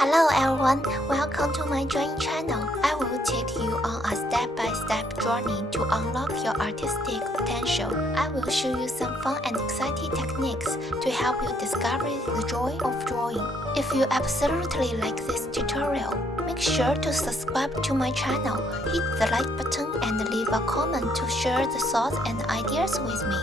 Hello everyone, welcome to my drawing channel. I will take you on a step-by-step journey to unlock your artistic potential. I will show you some fun and exciting techniques to help you discover the joy of drawing. If you absolutely like this tutorial, make sure to subscribe to my channel, hit the like button and leave a comment to share the thoughts and ideas with me.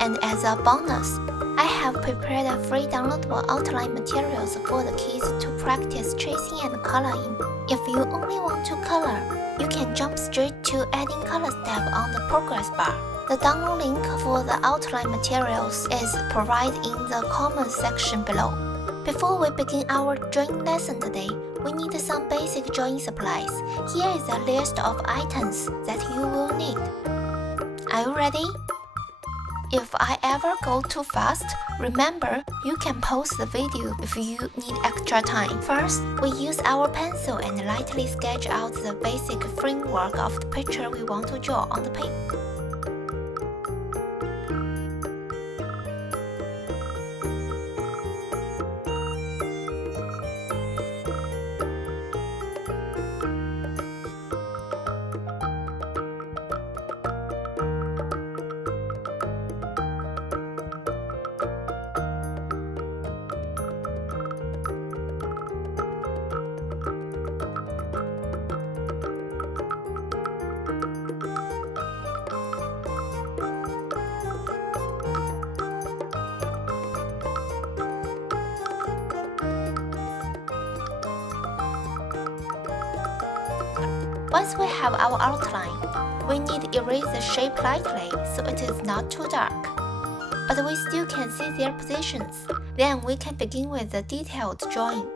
And as a bonus, I have prepared a free downloadable outline materials for the kids to practice tracing and coloring. If you only want to color, you can jump straight to adding color step on the progress bar. The download link for the outline materials is provided in the comments section below. Before we begin our drawing lesson today, we need some basic drawing supplies. Here is a list of items that you will need. Are you ready? If I ever go too fast, remember you can pause the video if you need extra time. First, we use our pencil and lightly sketch out the basic framework of the picture we want to draw on the paper. Once we have our outline, we need to erase the shape lightly so it is not too dark. But we still can see their positions. Then we can begin with the detailed drawing.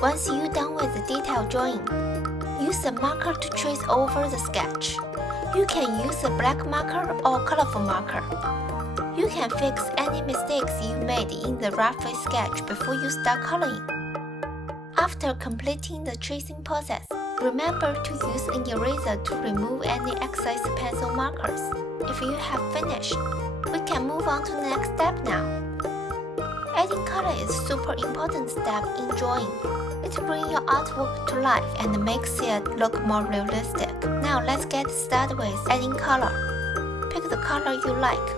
Once you're done with the detail drawing, use a marker to trace over the sketch. You can use a black marker or colorful marker. You can fix any mistakes you made in the rough sketch before you start coloring. After completing the tracing process, remember to use an eraser to remove any excess pencil markers. If you have finished, we can move on to the next step now. Adding color is a super important step in drawing. It brings your artwork to life and makes it look more realistic. Now let's get started with adding color. Pick the color you like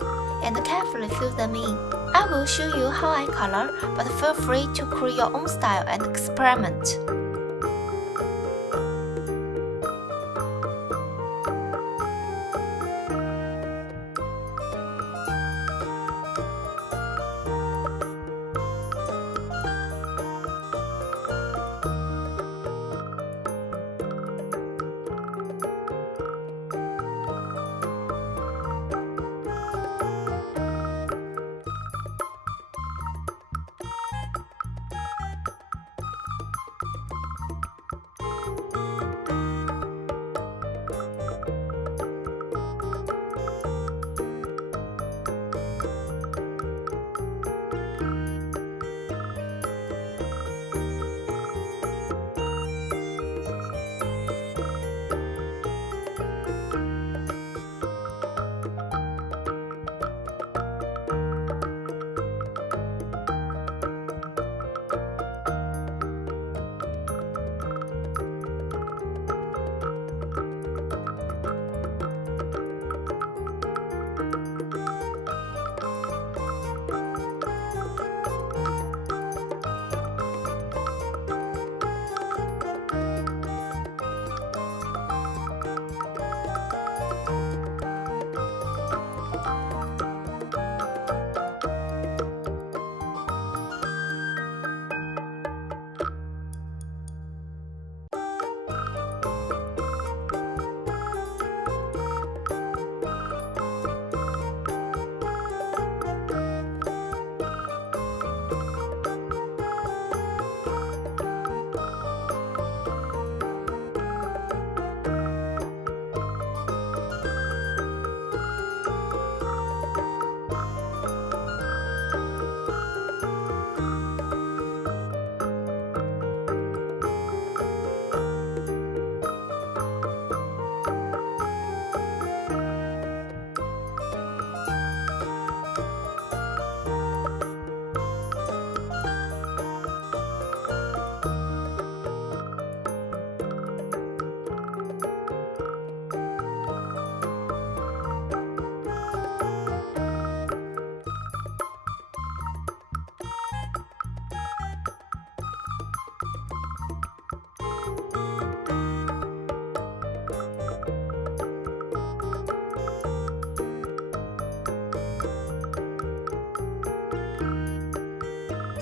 and carefully fill them in. I will show you how I color, but feel free to create your own style and experiment.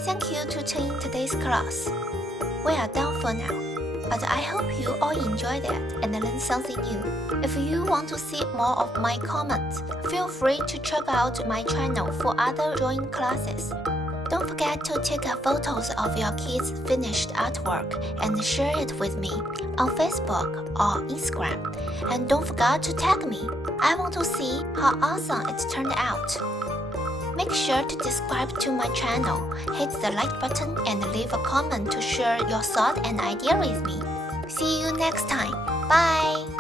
Thank you to tuning in today's class. We are done for now, but I hope you all enjoyed it and learned something new. If you want to see more of my comments, feel free to check out my channel for other drawing classes. Don't forget to take photos of your kids' finished artwork and share it with me on Facebook or Instagram. And don't forget to tag me. I want to see how awesome it turned out. Make sure to subscribe to my channel, hit the like button and leave a comment to share your thought and idea with me. See you next time. Bye!